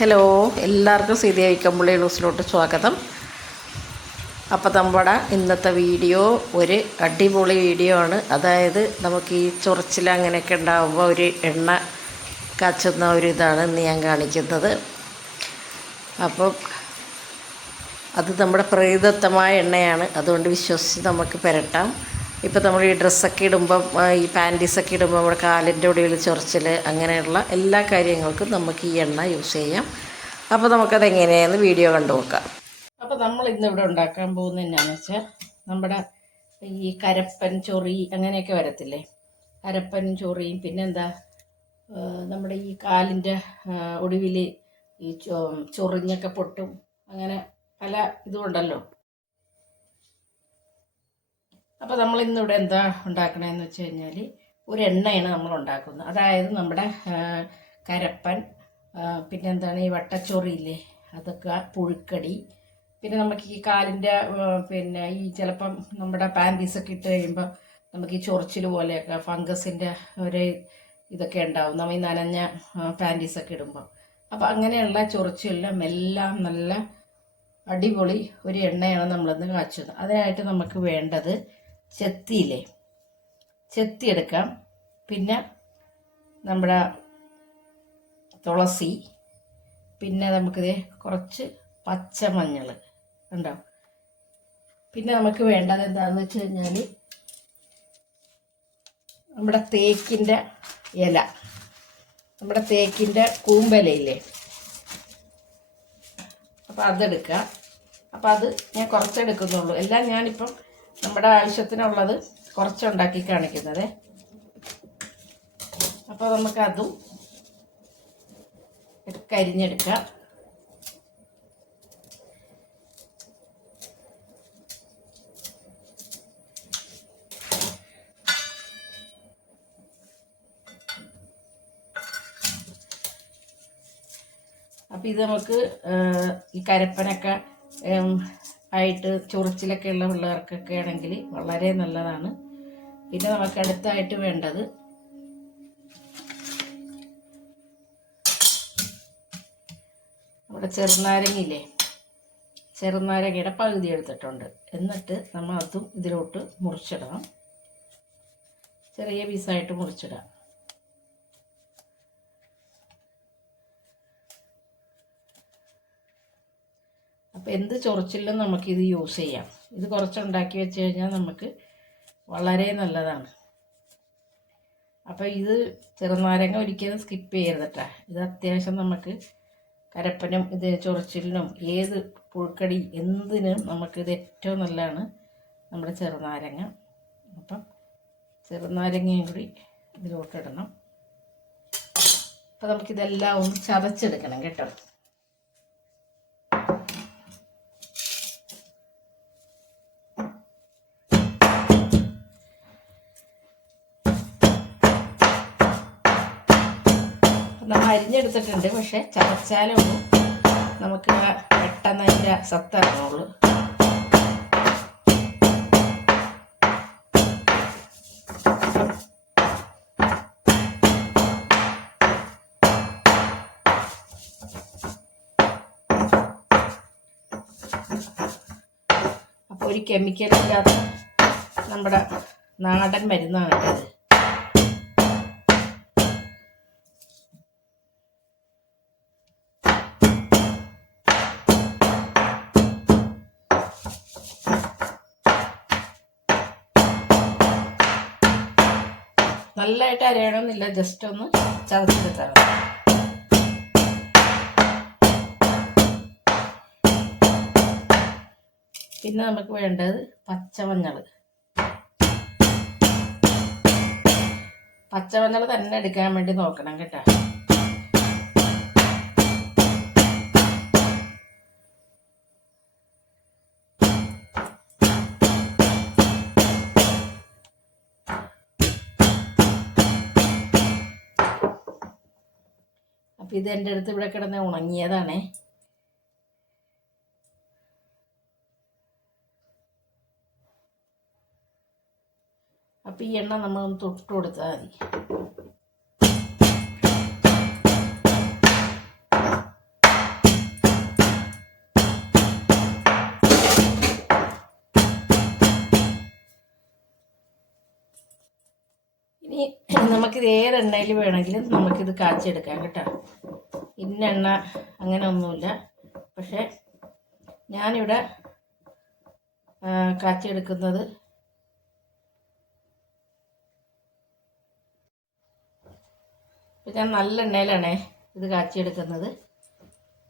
Hello എല്ലാവർക്കും സീതി ഐക്കമ്പുള്ളി ന്യൂസിലോട്ട് സ്വാഗതം. അപ്പോൾ നമ്മുടെ ഇന്നത്തെ വീഡിയോ ഒരു അടിപൊളി വീഡിയോ ആണ്. അതായത് നമുക്ക് ഈ ചൊറിച്ചിൽ അങ്ങനെയൊക്കെ ഉണ്ടാകുമ്പോൾ ഒരു എണ്ണ കാച്ചുന്ന ഒരു ഇതാണ് ഇന്ന് ഞാൻ കാണിക്കുന്നത്. അപ്പോൾ അത് നമ്മുടെ പ്രകൃതിദത്തമായ എണ്ണയാണ്. അതുകൊണ്ട് വിശ്വസിച്ച് നമുക്ക് പുരട്ടാം. ഇപ്പോൾ നമ്മൾ ഈ ഡ്രസ്സൊക്കെ ഇടുമ്പം ഈ പാന്റീസൊക്കെ ഇടുമ്പോൾ നമ്മുടെ കാലിന്റെ ഒടിവിൽ ചൊറിച്ചിൽ അങ്ങനെയുള്ള എല്ലാ കാര്യങ്ങൾക്കും നമുക്ക് ഈ എണ്ണ യൂസ് ചെയ്യാം. അപ്പോൾ നമുക്കത് എങ്ങനെയാണെന്ന് വീഡിയോ കണ്ടു നോക്കാം. അപ്പോൾ നമ്മൾ ഇന്ന് ഇവിടെ ഉണ്ടാക്കാൻ പോകുന്നത് എന്നാന്ന് വെച്ചാൽ നമ്മുടെ ഈ കരപ്പൻ ചൊറി അങ്ങനെയൊക്കെ വരത്തില്ലേ? കരപ്പൻ ചൊറിയും പിന്നെന്താ നമ്മുടെ ഈ കാലിന്റെ ഒടുവിൽ ഈ ചൊറിഞ്ഞൊക്കെ പൊട്ടും. അങ്ങനെ പല ഇതുമുണ്ടല്ലോ അപ്പോൾ നമ്മൾ ഇന്നിവിടെ എന്താ ഉണ്ടാക്കണതെന്ന് വെച്ച് കഴിഞ്ഞാൽ ഒരു എണ്ണയാണ് നമ്മൾ ഉണ്ടാക്കുന്നത്. അതായത് നമ്മുടെ കരപ്പൻ പിന്നെ എന്താണ് ഈ വട്ടച്ചൊറിയില്ലേ അതൊക്കെ പുഴുക്കടി. പിന്നെ നമുക്ക് ഈ കാലിന്റെ പിന്നെ ഈ ചിലപ്പം നമ്മുടെ പാന്റീസൊക്കെ ഇട്ട് കഴിയുമ്പോൾ നമുക്ക് ഈ ചൊറിച്ചിൽ പോലെയൊക്കെ ഫംഗസിന്റെ ഒരു ഇതൊക്കെ ഉണ്ടാവും. നമ്മൾ ഈ നനഞ്ഞ പാന്റീസൊക്കെ ഇടുമ്പോൾ അപ്പോൾ അങ്ങനെയുള്ള ചൊറിച്ചിലെല്ലാം എല്ലാം നല്ല അടിപൊളി ഒരു എണ്ണയാണ് നമ്മളിന്ന് കാച്ചുന്നത് അതിനായിട്ട് നമുക്ക് വേണ്ടത് ചെത്തിയില്ലേ? ചെത്തി എടുക്കാം പിന്നെ നമ്മുടെ തുളസി പിന്നെ നമുക്കിത് കുറച്ച് പച്ചമഞ്ഞൾ ഉണ്ടോ പിന്നെ നമുക്ക് വേണ്ടത് എന്താണെന്ന് വെച്ച് കഴിഞ്ഞാൽ നമ്മുടെ തേക്കിന്റെ ഇല നമ്മുടെ തേക്കിന്റെ കൂമ്പലയില്ലേ അപ്പോൾ അതെടുക്കുക അപ്പോൾ അത് ഞാൻ കുറച്ചെടുക്കുന്നുള്ളൂ. എല്ലാം ഞാനിപ്പം നമ്മുടെ ആവശ്യത്തിനുള്ളത് കുറച്ചുണ്ടാക്കി കാണിക്കുന്നത്. അപ്പോൾ നമുക്ക് അതും കരിഞ്ഞെടുക്കാം. അപ്പോൾ ഇത് നമുക്ക് ഈ കരപ്പനൊക്കെ ആയിട്ട് ചൊറിച്ചിലൊക്കെ ഉള്ള പിള്ളേർക്കൊക്കെ ആണെങ്കിൽ വളരെ നല്ലതാണ്. പിന്നെ നമുക്ക് അടുത്തായിട്ട് വേണ്ടത് നമ്മുടെ ചെറുനാരങ്ങയില്ലേ? ചെറുനാരങ്ങയുടെ പകുതി എടുത്തിട്ടുണ്ട്. എന്നിട്ട് നമ്മൾ അതും ഇതിലോട്ട് മുറിച്ചിടണം. ചെറിയ പീസായിട്ട് മുറിച്ചിടാം. അപ്പോൾ എന്ത് ചൊറിച്ചിലും നമുക്കിത് യൂസ് ചെയ്യാം. ഇത് കുറച്ചുണ്ടാക്കി വെച്ച് കഴിഞ്ഞാൽ നമുക്ക് വളരെ നല്ലതാണ്. അപ്പോൾ ഇത് ചെറുനാരങ്ങ ഒരിക്കലും സ്കിപ്പ് ചെയ്യരുതട്ടാ. ഇത് അത്യാവശ്യം നമുക്ക് കരപ്പനും ഇത് ചൊറിച്ചിലിനും ഏത് പുഴുക്കടി എന്തിനും നമുക്കിത് ഏറ്റവും നല്ലതാണ് നമ്മുടെ ചെറുനാരങ്ങ. അപ്പം ചെറുനാരങ്ങയും കൂടി ഇതിലോട്ടിടണം. അപ്പോൾ നമുക്കിതെല്ലാം ഒന്ന് ചതച്ചെടുക്കണം കേട്ടോ. നമ്മൾ അരിഞ്ഞെടുത്തിട്ടുണ്ട് പക്ഷേ ചതച്ചാലുള്ളൂ നമുക്ക് പെട്ടെന്ന് അതിന്റെ സത്ത് ഇറങ്ങുള്ളൂ. അപ്പോൾ ഒരു കെമിക്കൽ ഇല്ലാത്ത നമ്മുടെ നാടൻ മരുന്നാണ് നല്ലതായിട്ട് അരയണമെന്നില്ല. ജസ്റ്റ് ഒന്ന് ചതച്ചെടുത്താൽ മതി പിന്നെ നമുക്ക് വേണ്ടത് പച്ചമഞ്ഞൾ പച്ചമഞ്ഞൾ തന്നെ എടുക്കാൻ വേണ്ടി നോക്കണം കേട്ടോ. അപ്പോൾ ഇത് എന്റെ അടുത്ത് ഇവിടെ കിടന്ന് ഉണങ്ങിയതാണേ. അപ്പം ഈ എണ്ണ നമ്മൾ തൊട്ട് കൊടുത്താൽ മതി. ഇനി നമുക്കിത് ഏതെണ്ണയിൽ വേണമെങ്കിലും നമുക്കിത് കാച്ചെടുക്കാം കേട്ടോ. ഇന്ന എണ്ണ അങ്ങനെ ഒന്നുമില്ല. പക്ഷേ ഞാനിവിടെ കാച്ചിയെടുക്കുന്നത് ഞാൻ നല്ല എണ്ണയിലാണേ ഇത് കാച്ചിയെടുക്കുന്നത്.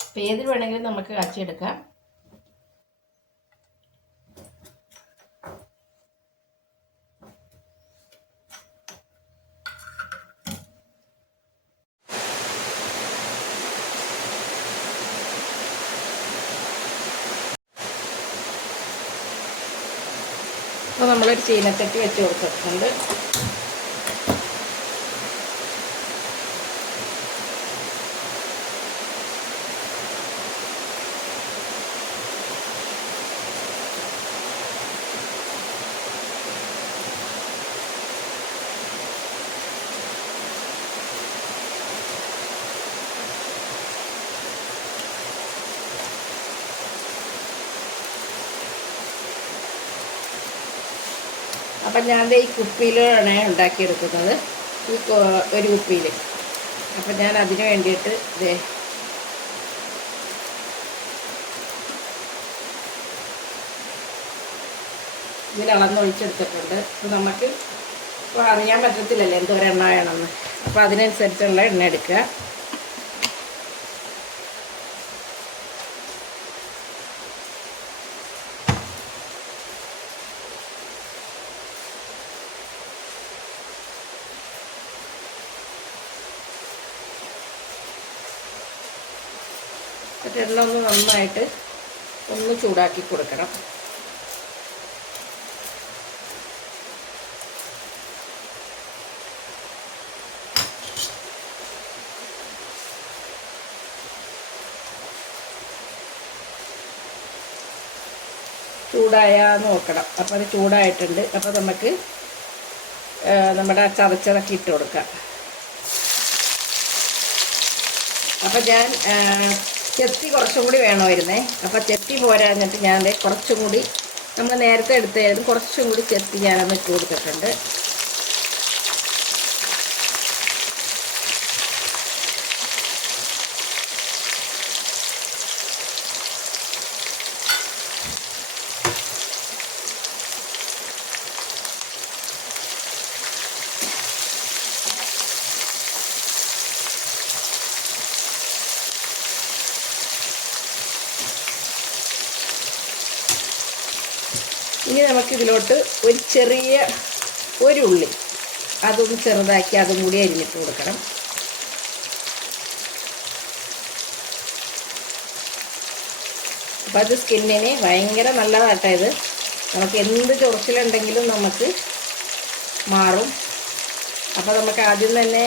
ഇപ്പം ഏതിൽ വേണമെങ്കിലും നമുക്ക് കാച്ചിയെടുക്കാം. നമ്മളൊരു ചീനച്ചട്ടി വെച്ച് കൊടുത്തിട്ടുണ്ട്. അപ്പം ഞാൻ ഈ കുപ്പിയിലാണ് ഉണ്ടാക്കിയെടുക്കുന്നത്. ഈ ഒരു കുപ്പിയിൽ അപ്പം ഞാൻ അതിന് വേണ്ടിയിട്ട് ഇതേ ഇതിൽ അളന്നൊഴിച്ചെടുത്തിട്ടുണ്ട്. അപ്പോൾ നമുക്ക് ഇപ്പോൾ അറിയാൻ പറ്റത്തില്ലല്ലോ എന്തോരം എണ്ണ വേണമെന്ന്. അപ്പോൾ അതിനനുസരിച്ചുള്ള എണ്ണ എടുക്കുക. എന്നിട്ട് എണ്ണ ഒന്ന് നന്നായിട്ട് ഒന്ന് ചൂടാക്കി കൊടുക്കണം. ചൂടായാ നോക്കണം. അപ്പോൾ അത് ചൂടായിട്ടുണ്ട്. അപ്പോൾ നമുക്ക് നമ്മുടെ ചതച്ചതൊക്കെ ഇട്ട് കൊടുക്കാം. അപ്പം ഞാൻ ചെത്തി കുറച്ചും കൂടി വേണമായിരുന്നേ അപ്പം ചെത്തി പോരാഞ്ഞിട്ട് ഞാൻ കുറച്ചും കൂടി നമ്മൾ നേരത്തെ എടുത്തായിരുന്നു കുറച്ചും കൂടി ചെത്തി ഞാനൊന്ന് ഇട്ട് കൊടുത്തിട്ടുണ്ട്. ഇനി നമുക്കിതിലോട്ട് ഒരു ചെറിയ ഒരു ഉള്ളി. അതൊന്ന് ചെറുതാക്കി അതും കൂടി അരിഞ്ഞിട്ട് കൊടുക്കണം. അപ്പം അത് സ്കിന്നിന് ഭയങ്കര നല്ലതാട്ടോ ഇത്. നമുക്ക് എന്ത് ചൊറിച്ചിലുണ്ടെങ്കിലും നമുക്ക് മാറും. അപ്പോൾ നമുക്ക് ആദ്യം തന്നെ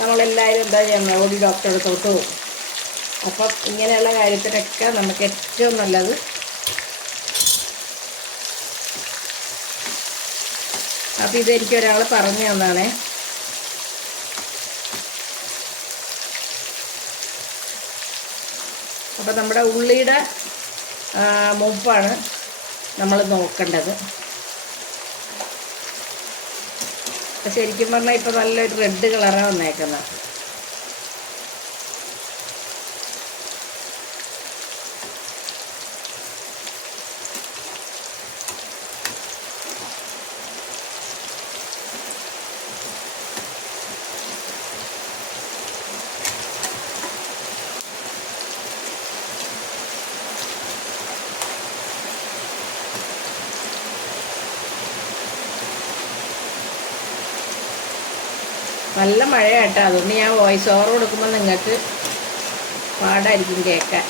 നമ്മളെല്ലാവരും എന്താ ചെയ്യുന്നത് ഒരു ഡോക്ടറെ തൊട്ട് പോകും. അപ്പം ഇങ്ങനെയുള്ള കാര്യത്തിനൊക്കെ നമുക്ക് ഏറ്റവും നല്ലത് അപ്പം ഇതെനിക്ക് ഒരാൾ പറഞ്ഞു തന്നാണേ. അപ്പം നമ്മുടെ ഉള്ളിയുടെ മുപ്പാണ് നമ്മൾ നോക്കേണ്ടത്. ശരിക്കും പറഞ്ഞാൽ ഇപ്പം നല്ലൊരു റെഡ് കളറാണ് വന്നേക്കുന്നത് നല്ല മഴയാട്ടോ. അതുകൊണ്ട് ഞാൻ വോയിസ് ഓവർ കൊടുക്കുമ്പോൾ നിങ്ങൾക്ക് പാടായിരിക്കും കേൾക്കാൻ.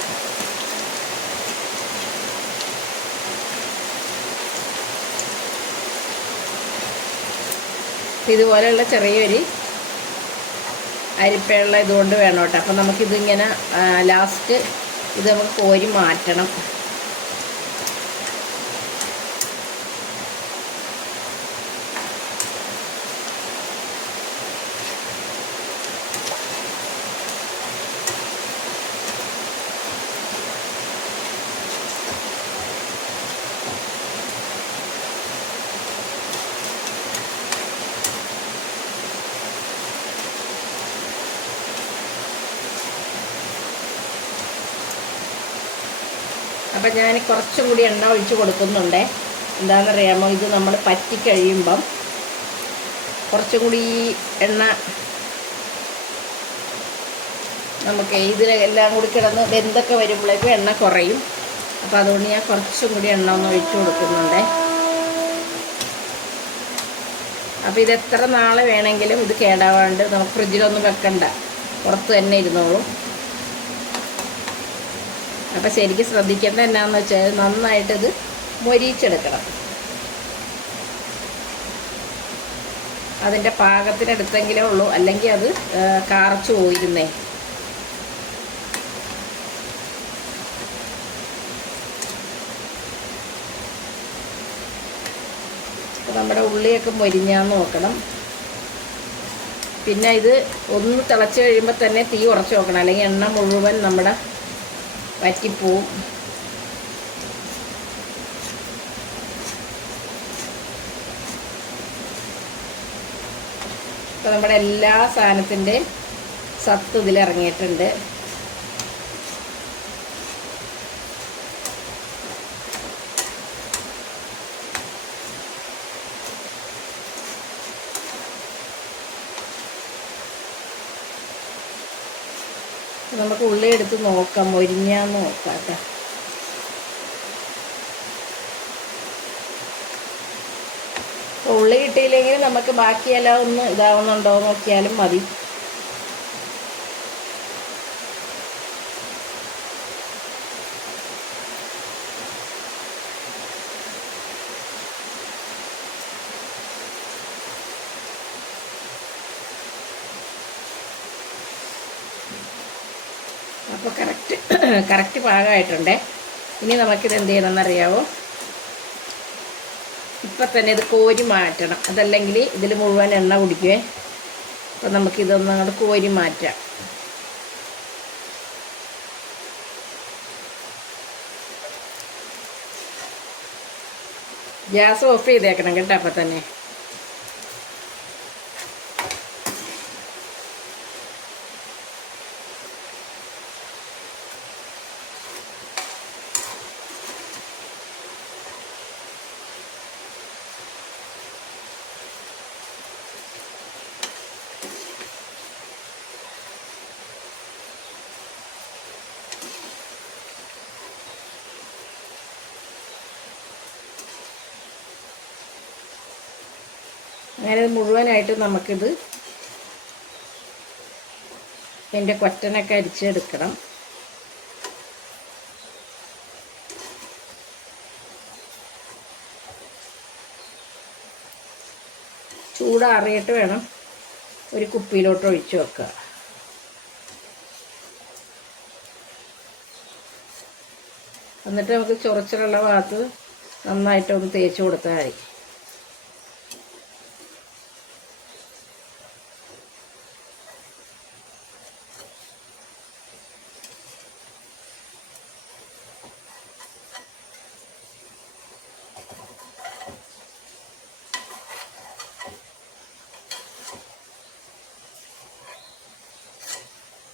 ഇതുപോലെയുള്ള ചെറിയൊരു അരിപ്പയുള്ള ഇതുകൊണ്ട് വേണം കേട്ടോ അപ്പം നമുക്കിതിങ്ങനെ ലാസ്റ്റ് ഇത് നമുക്ക് കോരി മാറ്റണം. അപ്പം ഞാൻ കുറച്ചും കൂടി എണ്ണ ഒഴിച്ച് കൊടുക്കുന്നുണ്ട്. എന്താണെന്നറിയാമോ? ഇത് നമ്മൾ പറ്റി കഴിയുമ്പം കുറച്ചും കൂടി ഈ എണ്ണ നമുക്ക് ഇതിലെല്ലാം കൂടി കിടന്ന് വെന്തൊക്കെ വരുമ്പോഴേക്കും എണ്ണ കുറയും. അപ്പോൾ അതുകൊണ്ട് ഞാൻ കുറച്ചും കൂടി എണ്ണ ഒന്ന് ഒഴിച്ചു കൊടുക്കുന്നുണ്ട്. അപ്പോൾ ഇത് എത്ര നാളെ വേണമെങ്കിലും ഇത് കേടാവാണ്ട് നമുക്ക് ഫ്രിഡ്ജിലൊന്നും വെക്കണ്ട. പുറത്ത് തന്നെ ഇരുന്നോളൂ. അപ്പോൾ ശരിക്കും ശ്രദ്ധിക്കേണ്ട എന്നാന്ന് വെച്ചാൽ നന്നായിട്ടത് മൊരിച്ചെടുക്കണം. അതിന്റെ പാകത്തിനെടുത്തെങ്കിലേ ഉള്ളൂ. അല്ലെങ്കിൽ അത് കാർച്ചു പോയിരുന്നേ. നമ്മുടെ ഉള്ളിയൊക്കെ മൊരിഞ്ഞാന്ന് നോക്കണം. പിന്നെ ഇത് ഒന്ന് തിളച്ച് കഴിയുമ്പോൾ തന്നെ തീ ഉറച്ച് നോക്കണം അല്ലെങ്കിൽ എണ്ണ മുഴുവൻ നമ്മുടെ വറ്റിപ്പോവും അപ്പോൾ നമ്മുടെ എല്ലാ സാധനത്തിന്റെയും സത്ത് ഇതിൽ ഇറങ്ങിയിട്ടുണ്ട് നമുക്ക് ഉള്ളി എടുത്ത് നോക്കാം മൊരിഞ്ഞാന്ന് നോക്കാം കേട്ടോ ഉള്ളി കിട്ടിയില്ലെങ്കിൽ നമുക്ക് ബാക്കിയെല്ലാം ഒന്ന് ഇതാവുന്നുണ്ടോ നോക്കിയാലും മതി. അപ്പോൾ കറക്റ്റ് കറക്റ്റ് പാകമായിട്ടുണ്ടേ. ഇനി നമുക്കിത് എന്ത് ചെയ്യണമെന്നറിയാവോ? ഇപ്പം തന്നെ ഇത് കോരി മാറ്റണം. അതല്ലെങ്കിൽ ഇതിൽ മുഴുവൻ എണ്ണ കുടിക്കുവേ. അപ്പം നമുക്കിതൊന്നും അങ്ങോട്ട് കോരി മാറ്റാം. ഗ്യാസ് ഓഫ് ചെയ്തേക്കണം കേട്ടോ അപ്പം തന്നെ. അങ്ങനെ മുഴുവനായിട്ട് നമുക്കിത് ഇതിന്റെ കൊറ്റനൊക്കെ അരിച്ചെടുക്കണം. ചൂടാറിയിട്ട് വേണം ഒരു കുപ്പിയിലോട്ട് ഒഴിച്ചു വെക്കുക. എന്നിട്ട് നമുക്ക് ചൊറിച്ചിലുള്ള ഭാഗത്ത് നന്നായിട്ടൊന്ന് തേച്ച് കൊടുത്താൽ മതി.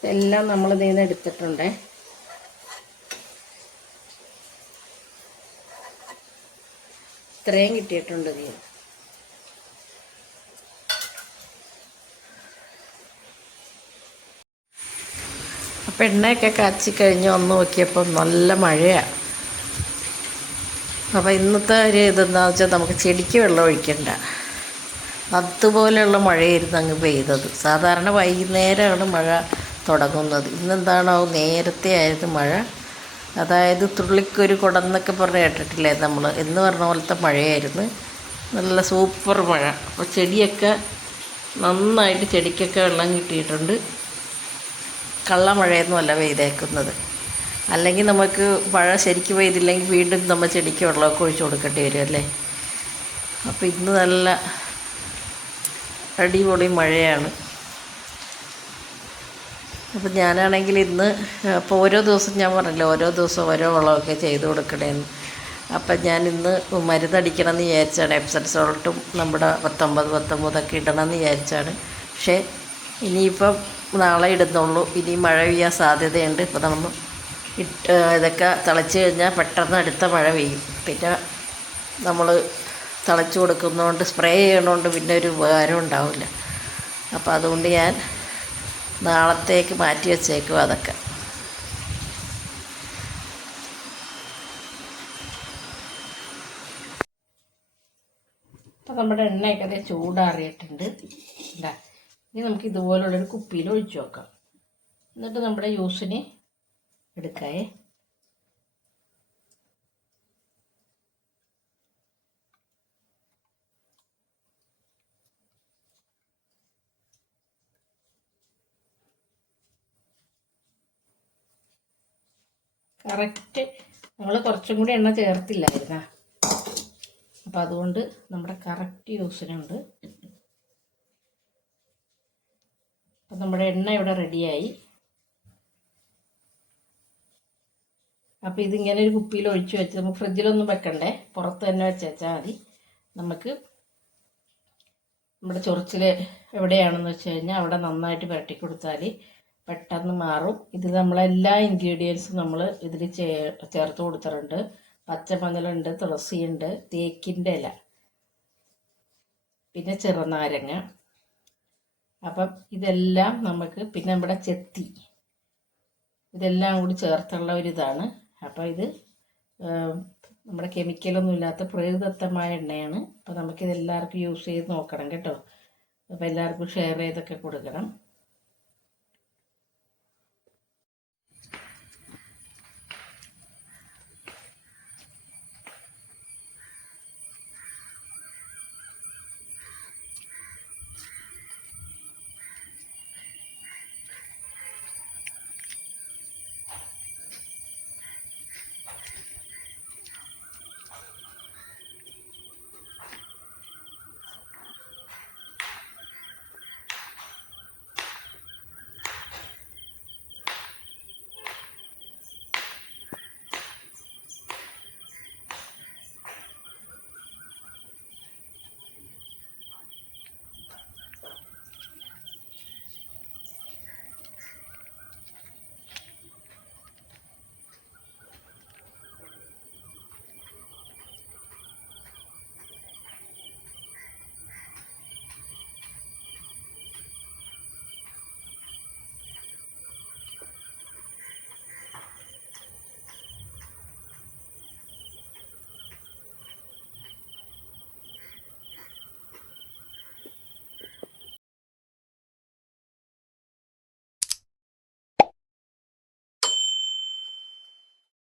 എല്ലാം നമ്മൾ ഇതിൽ നിന്ന് എടുത്തിട്ടുണ്ട്. ഇത്രയും കിട്ടിയിട്ടുണ്ട് ഇതിൽ. അപ്പം എണ്ണയൊക്കെ കാച്ചി കഴിഞ്ഞ് ഒന്ന് നോക്കിയപ്പോൾ നല്ല മഴയാണ് അപ്പോൾ ഇന്നത്തെ ഒരു ഇതെന്താണെന്ന് വെച്ചാൽ നമുക്ക് ചെടിക്ക് വെള്ളം ഒഴിക്കണ്ട. അതുപോലെയുള്ള മഴയായിരുന്നു അങ്ങ് പെയ്തത്. സാധാരണ വൈകുന്നേരമാണ് മഴ തുടങ്ങുന്നത്. ഇന്നെന്താണോ നേരത്തെ ആയത് മഴ. അതായത് തുള്ളിക്കൊരു കുടന്നൊക്കെ പറഞ്ഞ് കേട്ടിട്ടില്ലേ നമ്മൾ എന്ന് പറഞ്ഞ പോലത്തെ മഴയായിരുന്നു. നല്ല സൂപ്പർ മഴ. അപ്പോൾ ചെടിയൊക്കെ നന്നായിട്ട് ചെടിക്കൊക്കെ വെള്ളം കിട്ടിയിട്ടുണ്ട്. കള്ളമഴയൊന്നുമല്ല പെയ്തേക്കുന്നത്. അല്ലെങ്കിൽ നമുക്ക് മഴ ശരിക്കും പെയ്തില്ലെങ്കിൽ വീണ്ടും നമ്മൾ ചെടിക്ക് വെള്ളമൊക്കെ ഒഴിച്ചു കൊടുക്കേണ്ടി വരും അല്ലേ? അപ്പോൾ ഇന്ന് നല്ല അടിപൊളി മഴയാണ്. അപ്പം ഞാനാണെങ്കിൽ ഇന്ന് അപ്പോൾ ഓരോ ദിവസം ഞാൻ പറഞ്ഞില്ല ഓരോ ദിവസം ഓരോ വളമൊക്കെ ചെയ്ത് കൊടുക്കണേന്ന്. അപ്പം ഞാൻ ഇന്ന് മരുന്നടിക്കണം എന്ന് വിചാരിച്ചാണ്. എപ്സൺ സോൾട്ടും നമ്മുടെ പത്തൊമ്പത് പത്തൊമ്പതൊക്കെ ഇടണം എന്ന് വിചാരിച്ചാണ്. പക്ഷേ ഇനിയിപ്പം നാളെ ഇടുന്നുള്ളൂ. ഇനി മഴ പെയ്യാൻ സാധ്യതയുണ്ട്. ഇപ്പം നമ്മൾ ഇട്ട് ഇതൊക്കെ തിളച്ച് കഴിഞ്ഞാൽ പെട്ടെന്ന് അടുത്ത മഴ പെയ്യും. പിന്നെ നമ്മൾ തിളച്ച് കൊടുക്കുന്നതുകൊണ്ട് സ്പ്രേ ചെയ്യണോണ്ട് പിന്നെ ഒരു ഉപകാരം ഉണ്ടാവില്ല. അപ്പോൾ അതുകൊണ്ട് ഞാൻ നാളത്തേക്ക് മാറ്റി വെച്ചേക്കും അതൊക്കെ. നമ്മുടെ എണ്ണയൊക്കെ അതേ ചൂടാറിയിട്ടുണ്ട്. എന്താ ഇനി നമുക്ക് ഇതുപോലുള്ളൊരു കുപ്പിയിൽ ഒഴിച്ചു വെക്കാം. എന്നിട്ട് നമ്മുടെ ജ്യൂസിന് എടുക്കാവേ. കറക്റ്റ് നമ്മൾ കുറച്ചും കൂടി എണ്ണ ചേർത്തില്ലായിരുന്ന? അപ്പോൾ അതുകൊണ്ട് നമ്മുടെ കറക്റ്റ് യൂസിനുണ്ട്. അപ്പം നമ്മുടെ എണ്ണ ഇവിടെ റെഡിയായി. അപ്പോൾ ഇതിങ്ങനെ ഒരു കുപ്പിയിൽ ഒഴിച്ചു വെച്ച് നമുക്ക് ഫ്രിഡ്ജിലൊന്നും വെക്കണ്ടേ? പുറത്ത് തന്നെ വെച്ചാൽ മതി. നമുക്ക് നമ്മുടെ ചൊറിച്ചിൽ എവിടെയാണെന്ന് വെച്ച് കഴിഞ്ഞാൽ അവിടെ നന്നായിട്ട് പുരട്ടി കൊടുത്താൽ പെട്ടെന്ന് മാറും. ഇത് നമ്മളെല്ലാ ഇൻഗ്രീഡിയൻസും നമ്മൾ ഇതിൽ ചേ ചേർത്ത് കൊടുത്തിട്ടുണ്ട്. പച്ചമഞ്ഞളുണ്ട് തുളസിയുണ്ട് തേക്കിന്റെ ഇല പിന്നെ ചെറുനാരങ്ങ. അപ്പം ഇതെല്ലാം നമുക്ക് പിന്നെ നമ്മുടെ ചെത്തി. ഇതെല്ലാം കൂടി ചേർത്തുള്ള ഒരിതാണ് അപ്പോൾ ഇത് നമ്മുടെ കെമിക്കലൊന്നും ഇല്ലാത്ത പ്രകൃതിദത്തമായ എണ്ണയാണ്. അപ്പോൾ നമുക്കിത് എല്ലാവർക്കും യൂസ് ചെയ്ത് നോക്കണം കേട്ടോ. അപ്പോൾ എല്ലാവർക്കും ഷെയർ ചെയ്തൊക്കെ കൊടുക്കണം.